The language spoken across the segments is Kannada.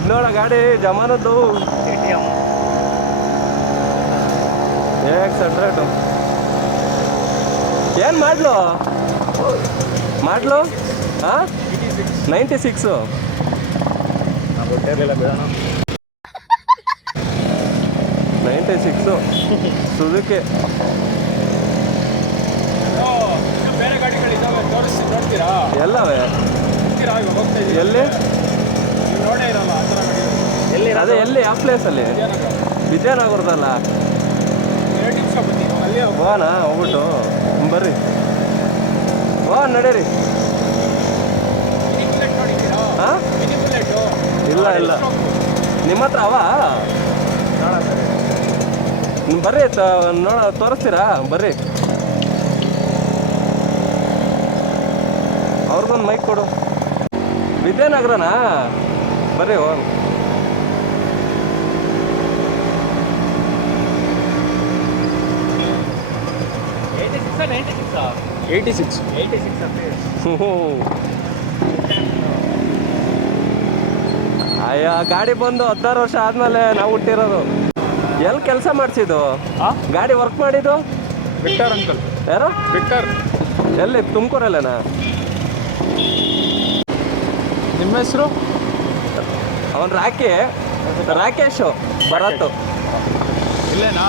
ಇದು ನೋಡ ಗಾಡಿ ಜಮಾನದ್ದು AX100 ಏನು ಮಾಡ್ಲು ಹಾಂ 96 96 ಸುಜುಕಿ. ಬೇರೆ ಗಾಡಿಗಳಿದ್ದಾವೆ ತೋರಿಸಿ ನೋಡ್ತೀರಾ? ಎಲ್ಲವೇ ಎಲ್ಲಿ ನೋಡೇ ಇರಲ್ಲ ಆ ಥರ ಗಾಡಿ. ಅದೇ ಎಲ್ಲಿ ಯಾವ ಪ್ಲೇಸಲ್ಲಿ? ವಿಜಯನಗರದಲ್ಲ. ಅಲ್ಲಿ ಹೋಗೋಣ ಹೋಗ್ಬಿಟ್ಟು ಬರ್ರಿ ನಡೀರಿ. ಹಾಂ ಇಲ್ಲ ನಿಮ್ಮ ಹತ್ರ ಬರ್ರಿ ತೋರಿಸ್ತೀರಾ? ಬರ್ರಿ ಅವ್ರಿಗೊಂದು ಮೈಕ್ ಕೊಡು. ವಿದ್ಯಾನಗರನಾ? ಬರ್ರಿ ಹೋಗೋಣ. ಅಯ್ಯ ಗಾಡಿ ಬಂದು 16 ವರ್ಷ ಆದ್ಮೇಲೆ ನಾವು ಹುಟ್ಟಿರೋದು. ಎಲ್ಲಿ ಕೆಲಸ ಮಾಡಿಸಿದ್ದು ಗಾಡಿ ವರ್ಕ್ ಮಾಡಿದ್ದು? Victor uncle. ಯಾರು? ವಿಕ್ಟರ್. ಎಲ್ಲಿ ತುಮಕೂರಲ್ಲೇನಾ? ನಿಮ್ಮ ಹೆಸರು? ಅವನು ರಾಕೇಶು ಭರತ್. ಇಲ್ಲೇನಾ?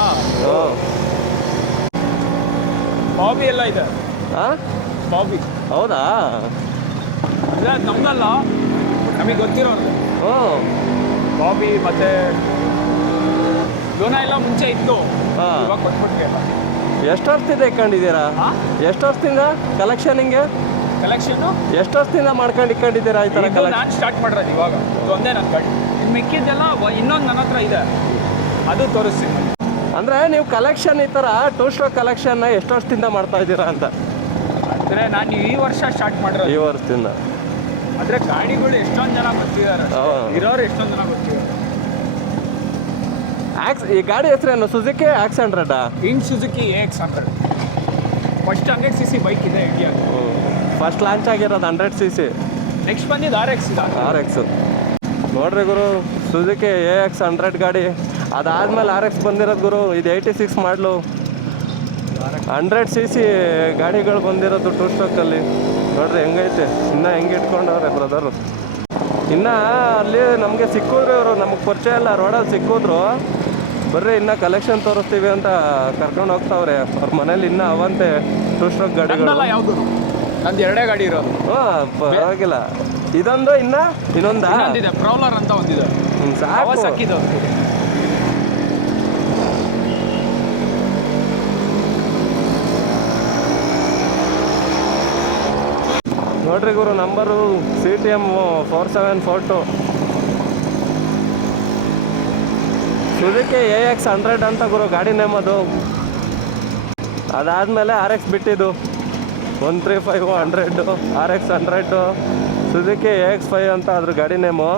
ಬಾಬಿ ಎಲ್ಲ ಇದೆ. ಹಾಂ ಬಾಬಿ. ಹೌದಾ? ಇಲ್ಲ ನಮ್ದಲ್ಲ, ನಮಗೆ ಗೊತ್ತಿರೋರು. ಹ್ಞೂ ಬಾಬಿ ಮತ್ತೆ ಲೋನ ಎಲ್ಲ ಮುಂಚೆ ಇತ್ತು. ಇವಾಗ ಕೊಟ್ಬಿಟ್ಗೆ. ಎಷ್ಟು ವರ್ಷದಿಂದ ಇಟ್ಕೊಂಡಿದ್ದೀರಾ? ಎಷ್ಟು ವರ್ಷದಿಂದ ಕಲೆಕ್ಷನಿಂಗೆ? ಎಷ್ಟು ವರ್ಷದಿಂದ ಇಟ್ಕೊಂಡಿದ್ದೀರಾ ಈ ಥರ ಕಲೆಕ್ಷನ್? ನಾನು ಸ್ಟಾರ್ಟ್ ಮಾಡಿರೋದು ಇವಾಗ. ಒಂದೇ ನನ್ನ ಗಾಡಿ. ಇನ್ನು ಮಿಕ್ಕಿದ್ದೆಲ್ಲ ಇನ್ನೊಂದು ನನ್ನ ಹತ್ರ ಇದೆ, ಅದು ತೋರಿಸ್ತೀನಿ. ಅಂದರೆ ನೀವು ಕಲೆಕ್ಷನ್ ಈ ಥರ 2 ಸ್ಟ್ರೋಕ್ ಕಲೆಕ್ಷನ್ನ ಎಷ್ಟು ವರ್ಷದಿಂದ ಮಾಡ್ತಾ ಇದ್ದೀರಾ ಅಂತ? ಅಂದರೆ ನಾನು ಈ ವರ್ಷ ಸ್ಟಾರ್ಟ್ ಮಾಡಿರೋದು. ಈ ವರ್ಷದಿಂದ. ಅಂದರೆ ಗಾಡಿಗಳು ಎಷ್ಟೊಂದು ಜನ ಗೊತ್ತಿದ್ದಾರೆ, ಇರೋರು ಎಷ್ಟೊಂದು ಜನ ಗೊತ್ತಿದ್ದಾರೆ. ಈ ಗಾಡಿ ಹೆಸರೇನು? Suzuki AX100? Suzuki AX100 first 100cc bike ಇದೆ ಇಂಡಿಯಾ. ಫಸ್ಟ್ ಲಾಂಚ್ ಆಗಿರೋದು 100cc. ನೆಕ್ಸ್ಟ್ ಬಂದಿದ್ದು RX. ನೋಡ್ರಿ ಗುರು, ಸುಜುಕಿ AX100 ಗಾಡಿ. ಅದಾದ್ಮೇಲೆ RX ಬಂದಿರೋದು ಗುರು. ಇದು 86 ಮಾಡಲು 100cc ಗಾಡಿಗಳು ಬಂದಿರೋದು 2 ಸ್ಟ್ರೋಕಲ್ಲಿ. ನೋಡ್ರಿ ಹೆಂಗೈತೆ, ಇನ್ನೂ ಹೆಂಗೆ ಇಟ್ಕೊಂಡವ್ರೆ ಬ್ರದರು. ಇನ್ನು ಅಲ್ಲಿ ನಮಗೆ ಸಿಕ್ಕಿದ್ರು ಇವರು, ನಮಗೆ ಪರಿಚಯ ಇಲ್ಲ, ರೋಡಲ್ಲಿ ಸಿಕ್ಕಿದ್ರು. ಬರ್ರಿ ಇನ್ನೂ ಕಲೆಕ್ಷನ್ ತೋರಿಸ್ತೀವಿ ಅಂತ ಕರ್ಕೊಂಡು ಹೋಗ್ತಾವ್ರೆ. ಅವ್ರ ಮನೇಲಿ ಇನ್ನೂ ಅವಂತೆ 2 ಸ್ಟ್ರೋಕ್ ಗಾಡಿಗಳು. ಯಾವುದು? ನಂದು 2 ಗಾಡಿ ಇರೋದು. ಪರವಾಗಿಲ್ಲ. ಇದೊಂದು ಇನ್ನೊಂದು ಪ್ರೌಲರ್ ಅಂತ ಒಂದಿದೆ. ಸಾಕಿದ್ದು ನೋಡ್ರಿ ಗುರು, ನಂಬರು CTM 4742. ಸುಜುಕಿ AX100 ಅಂತ ಗುರು ಗಾಡಿ ನೇಮ್ ಅದು. ಅದಾದಮೇಲೆ RX ಬಿಟ್ಟಿದ್ದು 135 100 RX100 ಸುಜುಕಿ AX5 ಅಂತ ಅದ್ರ ಗಾಡಿ ನೇಮು.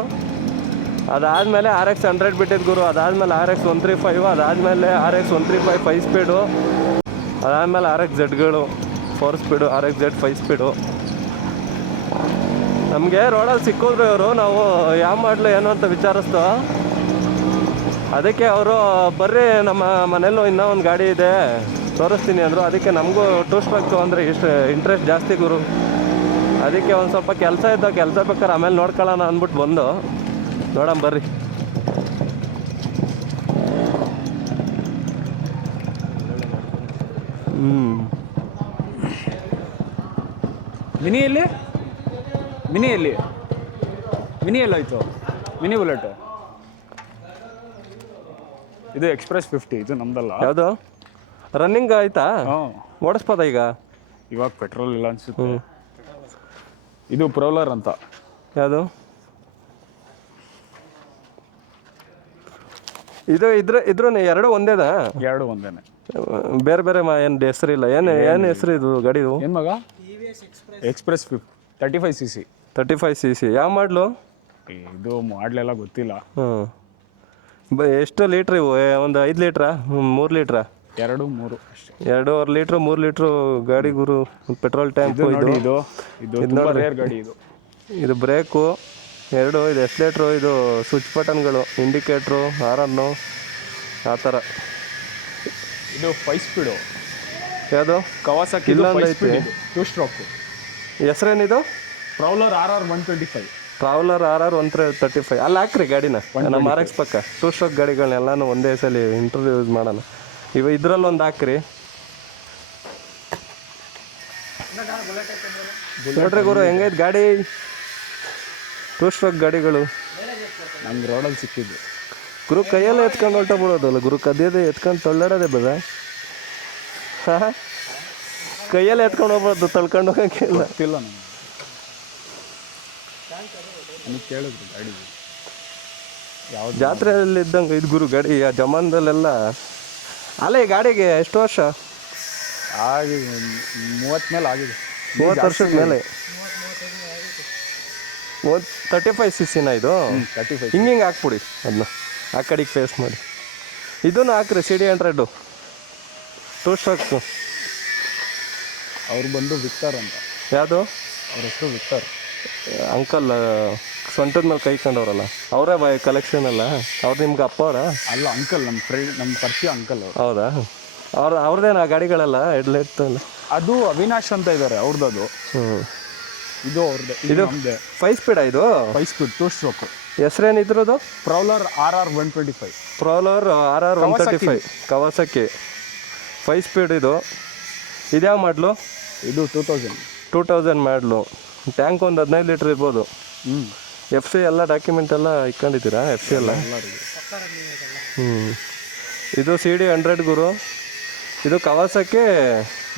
ಅದಾದಮೇಲೆ RX100 ಬಿಟ್ಟಿದ್ದು ಗುರು. ಅದಾದಮೇಲೆ RX 135, ಅದಾದಮೇಲೆ RX 135 5 ಸ್ಪೀಡು, ಅದಾದಮೇಲೆ RXZಗಳು 4 ಸ್ಪೀಡು, RXZ 5 ಸ್ಪೀಡು. ನಮಗೆ ರೋಡಲ್ಲಿ ಸಿಕ್ಕಿದ್ರು ಇವರು. ನಾವು ಯಾವ ಮಾಡಲು ಏನು ಅಂತ ವಿಚಾರಿಸ್ತೋ. ಅದಕ್ಕೆ ಅವರು ಬರ್ರಿ ನಮ್ಮ ಮನೇಲೂ ಇನ್ನೂ ಒಂದು ಗಾಡಿ ಇದೆ ತೋರಿಸ್ತೀನಿ ಅಂದರು. ಅದಕ್ಕೆ ನಮಗೂ 2 ಸ್ಟ್ರೋಕ್ ಅಂದರೆ ಇಷ್ಟು ಇಂಟ್ರೆಸ್ಟ್ ಜಾಸ್ತಿ ಗುರು. ಅದಕ್ಕೆ ಒಂದು ಸ್ವಲ್ಪ ಕೆಲಸ ಬೇಕಾದ್ರೆ ಆಮೇಲೆ ನೋಡ್ಕೊಳ್ಳೋಣ ಅಂದ್ಬಿಟ್ಟು ಬಂದು ನೋಡೋಣ ಬರ್ರಿ. ಮಿನಿ ಎಲ್ಲಾಯಿತು? ಮಿನಿ ಬುಲೆಟ್ ಇದು ಎಕ್ಸ್ಪ್ರೆಸ್ 50. ಇದು ನಮ್ದಲ್ಲ. ಯಾವುದು ರನ್ನಿಂಗ್ ಆಯ್ತಾ? ಓಡಿಸ್ಬೋದ ಇವಾಗ ಪೆಟ್ರೋಲ್ ಇಲ್ಲ ಅನ್ಸುತ್ತೆ. ಇದು ಪ್ರೌಲರ್ ಅಂತ. ಯಾವುದು ಇದ್ರ 2 ಒಂದೇನಾ? 2 ಒಂದೇನೆ, ಬೇರೆ ಬೇರೆ ಏನು ಹೆಸರಿಲ್ಲ. ಏನು ಹೆಸರು ಇದು ಗಾಡಿದು? ಏನು ಮಗ? Express 35cc. 35cc ಯಾವ ಮಾಡಲು? ಇದು ಮಾಡಲೆಲ್ಲ ಗೊತ್ತಿಲ್ಲ. ಎಷ್ಟು ಲೀಟ್ರ್ ಇವು? ಒಂದು 5 ಲೀಟ್ರಾ 3 ಲೀಟ್ರಾ? 2 3 ಅಷ್ಟೇ. 2.5 ಲೀಟ್ರ್ 3 ಲೀಟ್ರು ಗಾಡಿ ಗುರು. ಪೆಟ್ರೋಲ್ ಟ್ಯಾಂಕ್ ಇದು ತುಂಬಾ ರೇರ್ ಗಾಡಿ. ಇದು ಬ್ರೇಕು ಎರಡು ಇದು ಎಕ್ಸ್ಲೇಟ್ರು, ಇದು ಸ್ವಿಚ್ ಬಟನ್ಗಳು, ಇಂಡಿಕೇಟ್ರು, ಹಾರನ್ನು, ಆ ಥರ. ಇದು 5 ಸ್ಪೀಡು. ಯಾವುದು? ಕವಾಸಾಕಿ ಇಲ್ಲ 5 ಐತಿ. Speed 2 stroke. ಹೆಸ್ರೇನಿದು? ಪ್ರೌಲರ್ RR 125. Traveller RR 135. ಅಲ್ಲಿ ಹಾಕ್ರಿ ಗಾಡಿನ, ನಮ್ಮ RX ಪಕ್ಕ 2 ಸ್ಟ್ರೋಕ್ ಗಾಡಿಗಳನ್ನೆಲ್ಲನೂ ಒಂದೇ ಸಲ ಇಂಟರ್ವ್ಯೂ ಯೂಸ್ ಮಾಡೋಣ. ಇದರಲ್ಲೊಂದು ಹಾಕ್ರಿ. ನೋಡ್ರಿ ಗುರು ಹೆಂಗೈತೆ ಗಾಡಿ, 2 ಸ್ಟ್ರೋಕ್ ಗಾಡಿಗಳು. ನಂಗೆ ರೋಡಲ್ಲಿ ಸಿಕ್ಕಿದ್ದು ಗುರು ಕೈಯಲ್ಲೇ ಎತ್ಕೊಂಡು ಹೊರಟೋಗ್ಬಿಡೋದಲ್ಲ ಗುರು, ಕದಿಯೋದೇ ಎತ್ಕೊಂಡು ತೊಳ್ಳಾಡೋದೇ ಬದ. ಹಾಂ, ಕೈಯಲ್ಲೇ ಎತ್ಕೊಂಡು ಹೋಗ್ಬಾರ್ದು, ತಳ್ಕೊಂಡು ಹೋಗೋಕ್ಕಿಲ್ಲ. ಗೊತ್ತಿಲ್ಲ ನನಗೆ ಕೇಳಿದ್ರು ಗಾಡಿ ಯಾವ್ದು ಜಾತ್ರೆಯಲ್ಲಿ ಇದ್ದಂಗೆ ಇದು ಗುರು ಗಾಡಿ. ಆ ಜಮಾನದಲ್ಲೆಲ್ಲ. ಅಲ್ಲ ಈ ಗಾಡಿಗೆ ಎಷ್ಟು ವರ್ಷ? ಆಗಿದೆ 30 ಮೇಲೆ ಆಗಿದೆ. 30 ವರ್ಷದ ಮೇಲೆ. 35cc ಇದು. 35. ಹಿಂಗೆ ಹಾಕ್ಬಿಡಿ ಅದನ್ನ, ಆ ಕಡೆಗೆ ಫೇಸ್ ಮಾಡಿ. ಇದನ್ನು ಹಾಕ್ರಿ CD100 2 ಸ್ಟ್ರೋಕ್ಸು. ಅವ್ರು ಬಂದು ವಿಕ್ಟರ್ ಅಂತ. ಯಾವುದು? ಅವ್ರ ಹೆಸರು ವಿಕ್ಟರ್. ಅಂಕಲ್ ಸೊಂಟದ ಮೇಲೆ ಕೈ ಕಂಡವ್ರಲ್ಲ, ಅವರೇ ಬಾಯ್ ಕಲೆಕ್ಷನ್ ಅಲ್ಲ? ಅವ್ರು ನಿಮ್ಗೆ ಅಪ್ಪ ಅವರ? ಅಲ್ಲ, ಅಂಕಲ್, ನಮ್ಮ ಫ್ರೆಂಡ್, ನಮ್ಮ ಪರಿಚಯ ಅಂಕಲ್ ಅವರು. ಹೌದಾ? ಅವ್ರದ್ದೇನು ಆ ಗಾಡಿಗಳೆಲ್ಲ ಹೆಡ್ಲೈಟ್? ಅದು ಅವಿನಾಶ್ ಅಂತ ಇದ್ದಾರೆ ಅವ್ರದ್ದು. ಹ್ಞೂ. ಇದು ಅವ್ರದ್ದು. ಇದು ನಮ್ಮದೇ 5 ಸ್ಪೀಡಾ ಇದು? 5 ಸ್ಪೀಡ್ 2 ಸ್ಟ್ರೋಕು. ಹೆಸ್ರೇನು ಇದ್ರದ್ದು? ಪ್ರೌಲರ್ RR 125. ಪ್ರೌಲರ್ RR 135 Kawasaki 5 speed. ಇದು ಇದ್ಯಾವ ಮಾಡಲು? ಇದು 2000 ಮಾಡಲು. ಟ್ಯಾಂಕ್ ಒಂದು 15 ಲೀಟ್ರ್ ಇರ್ಬೋದು. ಹ್ಞೂ. FC ಎಲ್ಲ ಡಾಕ್ಯುಮೆಂಟ್ ಎಲ್ಲ ಇಟ್ಕೊಂಡಿದ್ದೀರಾ? FC ಎಲ್ಲ? ಹ್ಞೂ. ಇದು CD100 ಗುರು. ಇದು ಕವಾಸಕ್ಕೆ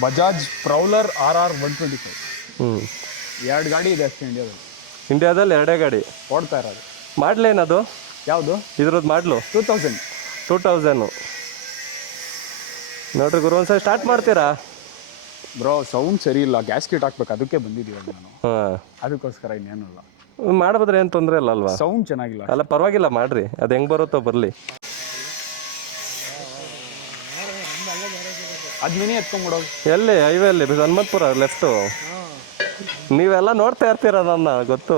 ಬಜಾಜ್ ಪ್ರೌಲರ್ RR 125. ಹ್ಞೂ. 2 ಗಾಡಿ ಇದೆ ಅಷ್ಟೇ ಇಂಡಿಯಾದಲ್ಲಿ. ಇಂಡಿಯಾದಲ್ಲಿ 2 ಗಾಡಿ ಓಡ್ತಾ ಇರೋದು. ಮಾಡಲೇನದು? ಯಾವುದು? ಇದ್ರದ್ದು ಮಾಡಲು 2000. ನೋಡ್ರಿ ಗುರು, ಒಂದ್ಸರಿ ಸ್ಟಾರ್ಟ್ ಮಾಡ್ತೀರಾ? ಬ್ರೋ ಸೌಂಡ್ ಸರಿ ಇಲ್ಲ, ಗ್ಯಾಸ್ ಕಿಟ್ ಹಾಕ್ಬೇಕು, ಅದಕ್ಕೆ ಬಂದಿದ್ದೀವಿ ನಾನು. ಹಾಂ, ಅದಕ್ಕೋಸ್ಕರ ಇನ್ನೇನಿಲ್ಲ. ಮಾಡಿದ್ರೆ ಏನು ತೊಂದರೆ ಇಲ್ಲ ಅಲ್ವಾ? ಸೌಂಡ್ ಚೆನ್ನಾಗಿಲ್ಲ. ಅಲ್ಲ ಪರವಾಗಿಲ್ಲ, ಮಾಡ್ರಿ, ಅದು ಹೆಂಗೆ ಬರುತ್ತೋ ಬರಲಿ. ಅದು ಮಿನಿ ಎತ್ಕೊಂಡ್ಬಿಡೋದು. ಎಲ್ಲಿ? ಹೈವೇಲ್ಲಿ ಹನುಮಂತಪುರ ಲೆಫ್ಟು. ನೀವೆಲ್ಲ ನೋಡ್ತಾ ಇರ್ತೀರ ನನ್ನ, ಗೊತ್ತು,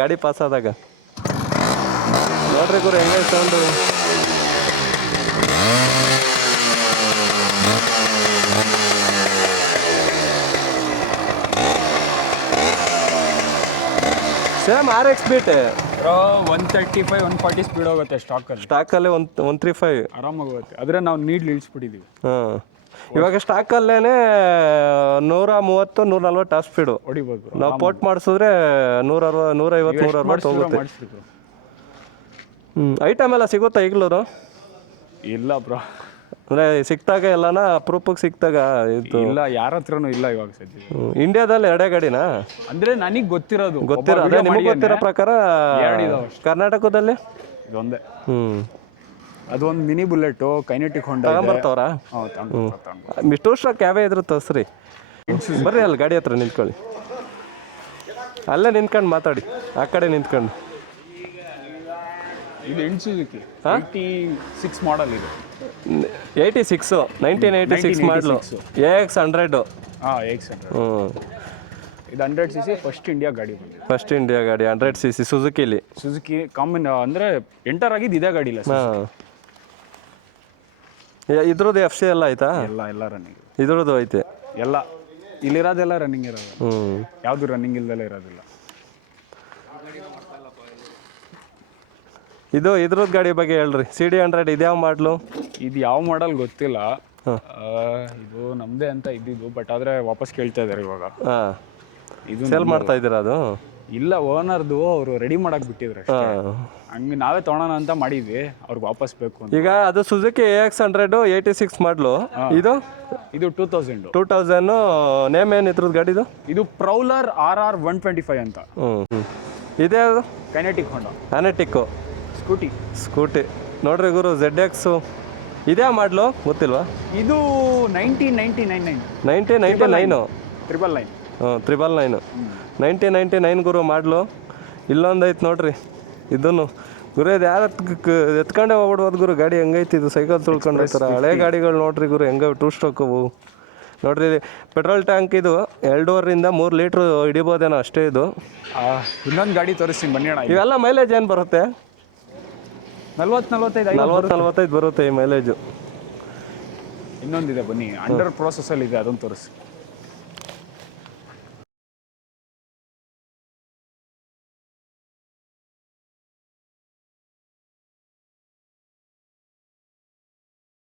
ಗಾಡಿ ಪಾಸ್ ಆದಾಗ. ನೋಡ್ರಿ ಗುರು ಹೆಂಗೆ sound. Same RX beat. 135 140 speed ಹೋಗುತ್ತೆ ಸ್ಟಾಕಲ್ಲೇ 135 ಆರಾಮಾಗಿ ಹೋಗುತ್ತೆ. ಆದರೆ ನಾವು ನೀಡ್ಲಿ ಇಳಿಸ್ಬಿಟ್ಟಿದ್ದೀವಿ. ಹಾಂ, ಇವಾಗ ಸ್ಟಾಕಲ್ಲೇ 130 140 ಟಾಪ್ ಸ್ಪೀಡು ಹೊಡಿಬೋದು. ನಾವು ಪೋರ್ಟ್ ಮಾಡಿಸಿದ್ರೆ 160 150 160 ಹೋಗುತ್ತೆ. ಮಾಡಿಸ್ಬೇಕು. ಐಟಮ್ ಎಲ್ಲ ಸಿಗುತ್ತಾ ಈಗಲೂ? ಇಲ್ಲ ಬ್ರೋ, ಅಂದರೆ ಸಿಕ್ತಾಗ ಎಲ್ಲನ ಅಪ್ರೂಪಕ್ಕೆ ಸಿಕ್ತಾಗ ಇದು ಇಲ್ಲ, ಯಾರ ಹತ್ರನೂ ಇಲ್ಲ ಇವಾಗ ಸದ್ಯ. ಇಂಡಿಯಾದಲ್ಲಿ 2 ಗಾಡಿನಾ? ಅಂದರೆ ನನಗೆ ಗೊತ್ತಿರೋದು. ಅದೇ ನಿಮಗೆ ಗೊತ್ತಿರೋ ಪ್ರಕಾರ 2 ಇದಾವೆ ಅಷ್ಟೇ. ಕರ್ನಾಟಕದಲ್ಲಿ ಇದೊಂದೇ. ಅದು ಒಂದು ಮಿನಿ ಬುಲೆಟು ಕೈನೆಟಿಕ್ ಹೊಂಡ ತಗೊಂಬರ್ತಾವ್ರ? ಮಿಸ್ಟು ಸ್ಟಾಕ್ ಯಾವೇ ಇದ್ರು ತೋರಿಸ್ರಿ. ಬರ್ರಿ ಅಲ್ಲಿ ಗಾಡಿ ಹತ್ರ ನಿಂತ್ಕೊಳ್ಳಿ, ಅಲ್ಲೇ ನಿಂತ್ಕೊಂಡು ಮಾತಾಡಿ, ಆ ಕಡೆ ನಿಂತ್ಕೊಂಡು. ಇದು ಸುಜುಕಿ 86 ಮಾಡಲ್ ಇದು. 86 1986 ಮಾಡಲು AX100. ಹಾಂ, AX100. ಇದು 100cc ಫಸ್ಟ್ ಇಂಡಿಯಾ ಗಾಡಿ ಬಂದಿದೆ. ಫಸ್ಟ್ ಇಂಡಿಯಾ ಗಾಡಿ 100cc ಸುಜುಕಿಲಿ. ಸುಜುಕಿ ಕಾಮನ್ ಅಂದರೆ ಎಂಟರ್ ಆಗಿದ್ದು ಇದೇ ಗಾಡಿ ಇಲ್ಲ. ಹಾಂ, ಇದ್ರದ್ದು FC ಎಲ್ಲ ಆಯ್ತಾ? ಎಲ್ಲ ರನ್ನಿಂಗ್. ಇದ್ರದ್ದು ಐತೆ ಎಲ್ಲ. ಇಲ್ಲಿರೋದೆಲ್ಲ ರನ್ನಿಂಗ್ ಇರೋದು. ಯಾವುದು ರನ್ನಿಂಗ್ ಇಲ್ದೆಲ್ಲ ಇರೋದಿಲ್ಲ. ಇದ್ರದ್ದು ಗಾಡಿ ಬಗ್ಗೆ ಹೇಳ್ರಿ. CD100 ಇದ್ಯಾವ ಮಾಡಲು? ಇದು ಯಾವ ಮಾಡಲ್ ಗೊತ್ತಿಲ್ಲ. ಇದು ನಮ್ಮದೇ ಅಂತ ಇದ್ದಿದ್ದು, ಬಟ್ ಆದರೆ ವಾಪಸ್ ಕೇಳ್ತಾ ಇದ್ದಾರೆ ಇವಾಗ. ಹಾಂ, ಇದು ಸೇಲ್ ಮಾಡ್ತಾ ಇದ್ದೀರಾ ಅದು? ಇಲ್ಲ, ಓನರ್ದು ಅವರು ರೆಡಿ ಮಾಡಕ್ಕೆ ಬಿಟ್ಟಿದ್ರು ಅಷ್ಟೇ. ಹಂಗೆ ನಾವೇ ತೊಗೊಳೋಣ ಅಂತ ಮಾಡಿದ್ವಿ, ಅವ್ರಿಗೆ ವಾಪಸ್ ಬೇಕು ಅಂತ. ಈಗ ಅದು ಸುಜುಕಿ AX100 86 ಮಾಡಲು. ಇದು 2000 ನೇಮ್ ಏನು ಇದ್ರದ್ದು ಗಾಡಿದು? ಇದು ಪ್ರೌಲರ್ RR 125 ಅಂತ. ಇದೇ ಅದು ಕೈನೆಟಿಕ್ ಹೊಂಡ. ಅನೆಟಿಕ್ಕು ಸ್ಕೂಟಿ. ನೋಡ್ರಿ ಗುರು, ZX ಇದೇ ಮಾಡಲು ಗೊತ್ತಿಲ್ವಾ? ಇದು 1999 999 1999 ಗುರು ಮಾಡಲು. ಇಲ್ಲೊಂದು ಐತೆ ನೋಡ್ರಿ, ಇದನ್ನು ಗುರು ಇದು ಯಾರು ಎತ್ಕೊಂಡೇ ಹೋಗ್ಬಿಡ್ಬೋದು ಗುರು. ಗಾಡಿ ಹೆಂಗೈತಿ ಇದು, ಸೈಕಲ್ ತುಳ್ಕೊಂಡು ಹೋಗ್ತಾರೆ. ಹಳೆ ಗಾಡಿಗಳು ನೋಡ್ರಿ ಗುರು ಹೆಂಗ 2 ಸ್ಟ್ರೋಕ್ ಅವು. ನೋಡ್ರಿ ಪೆಟ್ರೋಲ್ ಟ್ಯಾಂಕ್ ಇದು 2.5 3 ಲೀಟ್ರ್ ಹಿಡಿಬೋದೇನೋ ಅಷ್ಟೇ ಇದು. ಇನ್ನೊಂದು ಗಾಡಿ ತೋರಿಸ್ತೀನಿ ಬನ್ನಿ ಅಣ್ಣ. ಇವೆಲ್ಲ ಮೈಲೇಜ್ ಏನು ಬರುತ್ತೆ? 40-45 ಬರುತ್ತೆ ಈ ಮೈಲೇಜು. ಇನ್ನೊಂದಿದೆ ಬನ್ನಿ, ಅಂಡರ್ ಪ್ರೋಸೆಸ್ಸಲ್ಲಿ ಇದೆ, ಅದನ್ನು ತೋರಿಸಿ.